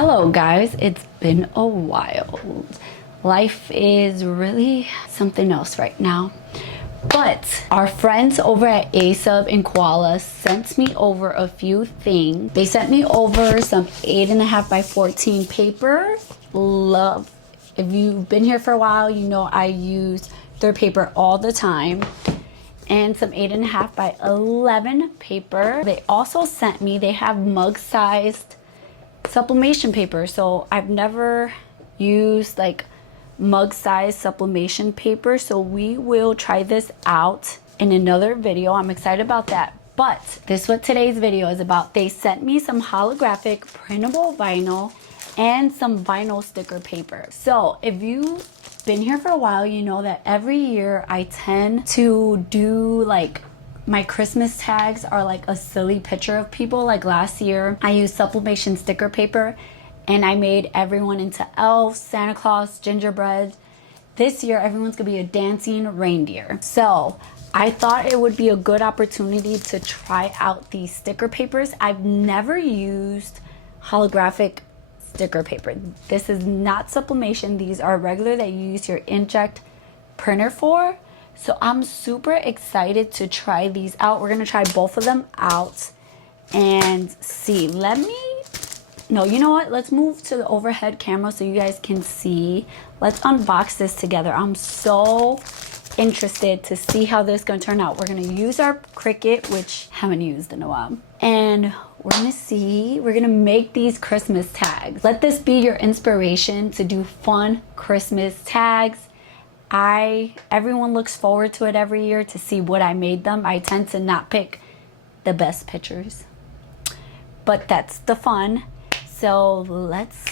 Hello guys, it's been a while. Life is really something else right now. But our friends over at ASUB and Koala sent me over a few things. They sent me over some 8.5 by 14 paper. Love. If you've been here for a while, you know I use their paper all the time. And some 8.5 by 11 paper. They also sent me, they have mug-sized sublimation paper. So I've never used like mug-sized sublimation paper, so we will try this out in another video. I'm excited about that. But this is what today's video is about. They sent me some holographic printable vinyl and some vinyl sticker paper. So if you've been here for a while, you know that every year I tend to do like my Christmas tags are like a silly picture of people. Like last year I used sublimation sticker paper and I made everyone into elves, Santa Claus, gingerbread. This year everyone's gonna be a dancing reindeer. So I thought it would be a good opportunity to try out these sticker papers. I've never used holographic sticker paper. This is not sublimation. These are regular that you use your inkjet printer for. So I'm super excited to try these out. We're gonna try both of them out and see. No, you know what? Let's move to the overhead camera so you guys can see. Let's unbox this together. I'm so interested to see how this is gonna turn out. We're gonna use our Cricut, which I haven't used in a while. And we're gonna make these Christmas tags. Let this be your inspiration to do fun Christmas tags. Everyone looks forward to it every year to see what I made them. I tend to not pick the best pictures, but that's the fun. So let's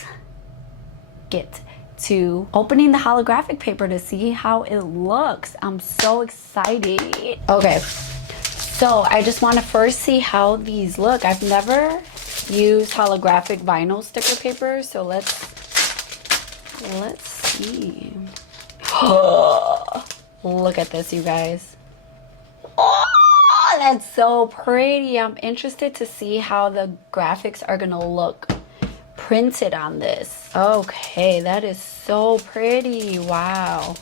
get to opening the holographic paper to see how it looks. I'm so excited. Okay, so I just want to first see how these look. I've never used holographic vinyl sticker paper, so let's see. Look at this, you guys. Oh, that's so pretty. I'm interested to see how the graphics are gonna look printed on this. Okay, that is so pretty. Wow.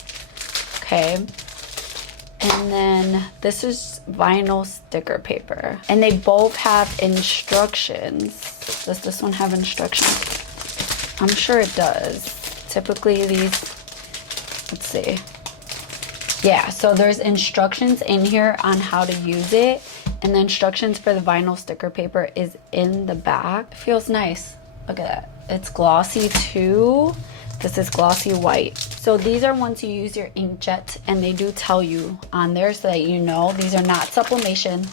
Okay, and then this is vinyl sticker paper, and they both have instructions. Does this one have instructions? I'm sure it does. Typically these, let's see. Yeah, so there's instructions in here on how to use it, and the instructions for the vinyl sticker paper is in the back. It feels nice. Look at that. It's glossy too. This is glossy white. So these are ones you use your inkjet, and they do tell you on there so that you know these are not sublimation.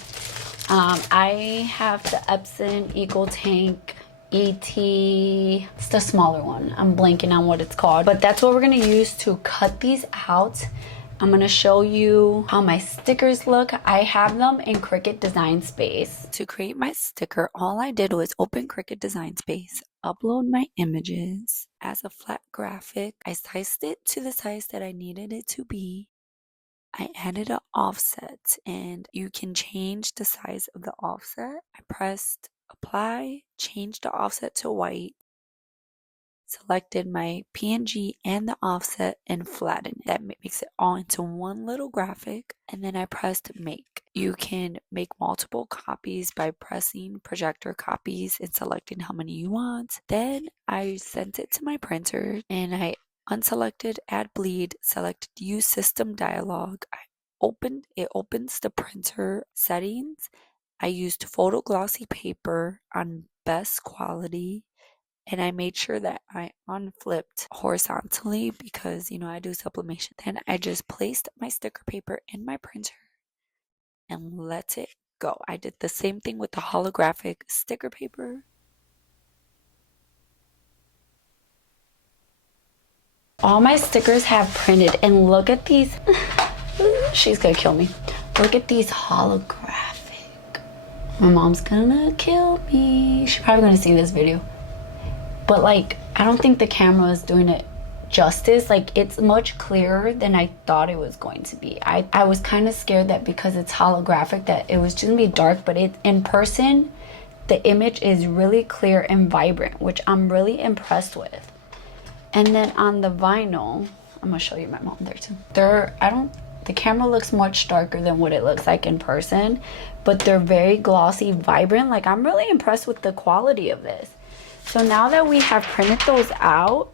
I have the Epson Eco Tank ET, it's the smaller one. I'm blanking on what it's called, but that's what we're gonna use to cut these out. I'm gonna show you how my stickers look. I have them in Cricut Design Space. To create my sticker, all I did was open Cricut Design Space, upload my images as a flat graphic. I sized it to the size that I needed it to be. I added an offset, and you can change the size of the offset. I pressed apply, changed the offset to white, selected my PNG and the offset, and flattened. That makes it all into one little graphic, and then I pressed make. You can make multiple copies by pressing projector copies and selecting how many you want. Then I sent it to my printer, and I unselected add bleed, selected use system dialog. It opens the printer settings. I used photo glossy paper on best quality, and I made sure that I unflipped horizontally because, you know, I do sublimation. Then I just placed my sticker paper in my printer and let it go. I did the same thing with the holographic sticker paper. All my stickers have printed, and look at these. She's gonna kill me. Look at these holographic. My mom's gonna kill me. She's probably gonna see this video. But like, I don't think the camera is doing it justice. Like, it's much clearer than I thought it was going to be. I was kind of scared that because it's holographic that it was just gonna be dark, but it in person the image is really clear and vibrant, which I'm really impressed with. And then on the vinyl, I'm gonna show you my mom there too. The camera looks much darker than what it looks like in person, but they're very glossy, vibrant. Like, I'm really impressed with the quality of this. So now that we have printed those out,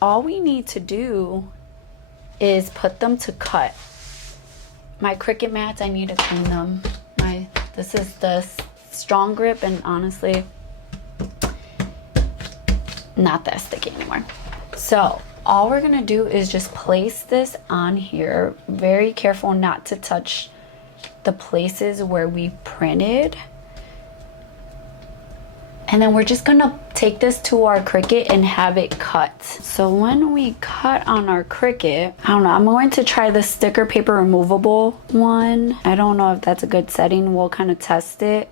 all we need to do is put them to cut. My Cricut mats, I need to clean them. This is the strong grip, and honestly, not that sticky anymore. So all we're gonna do is just place this on here. Very careful not to touch the places where we printed. And then we're just gonna take this to our Cricut and have it cut. So when we cut on our Cricut, I don't know, I'm going to try the sticker paper removable one. I don't know if that's a good setting. We'll kind of test it.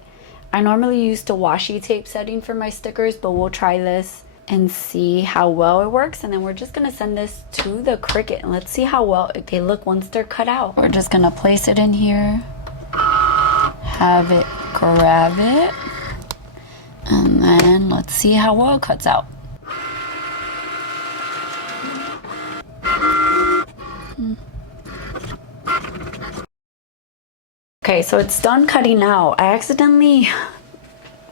I normally use the washi tape setting for my stickers, but we'll try this and see how well it works. And then we're just gonna send this to the Cricut and let's see how well they look once they're cut out. We're just gonna place it in here, have it grab it, and then let's see how well it cuts out. Okay, so it's done cutting out. I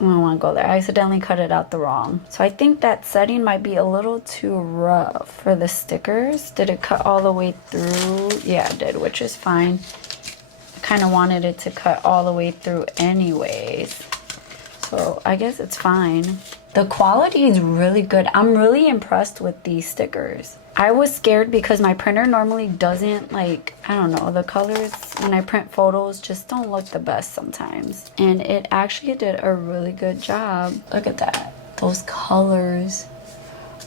don't want to go there. I accidentally cut it out the wrong. So I think that setting might be a little too rough for the stickers. Did it cut all the way through? Yeah, it did, which is fine. I kind of wanted it to cut all the way through anyways. So I guess it's fine. The quality is really good. I'm really impressed with these stickers. I was scared because my printer normally doesn't, like, I don't know, the colors when I print photos just don't look the best sometimes. And it actually did a really good job. Look at that. Those colors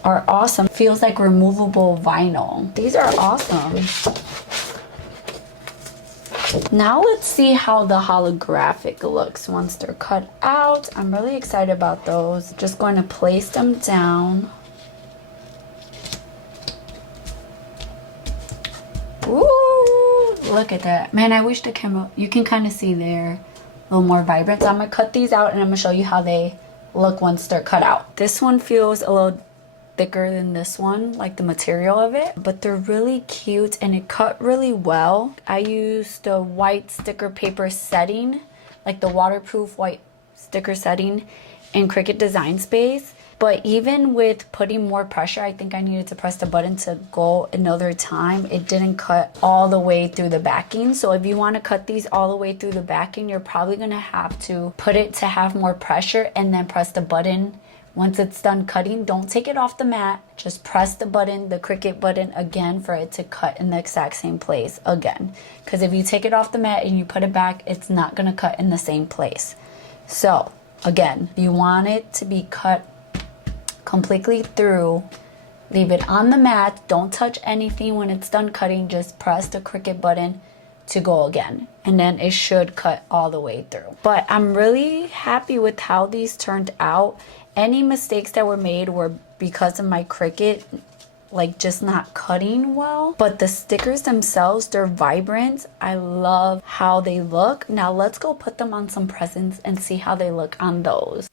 are awesome. Feels like removable vinyl. These are awesome. Now let's see how the holographic looks once they're cut out. I'm really excited about those. Just going to place them down. Ooh, look at that. Man, I wish the camera, you can kind of see there a little more vibrant. So I'm gonna cut these out and I'm gonna show you how they look once they're cut out. This one feels a little thicker than this one, like the material of it, but they're really cute and it cut really well. I used the white sticker paper setting, like the waterproof white sticker setting in Cricut Design Space. But even with putting more pressure, I think I needed to press the button to go another time. It didn't cut all the way through the backing. So if you want to cut these all the way through the backing, you're probably going to have to put it to have more pressure and then press the button. Once it's done cutting, don't take it off the mat. Just press the button, the Cricut button again for it to cut in the exact same place again. Because if you take it off the mat and you put it back, it's not going to cut in the same place. So again, if you want it to be cut completely through, leave it on the mat. Don't touch anything when it's done cutting. Just press the Cricut button to go again, and then it should cut all the way through. But I'm really happy with how these turned out. Any mistakes that were made were because of my Cricut, like just not cutting well. But the stickers themselves, they're vibrant. I love how they look. Now let's go put them on some presents and see how they look on those.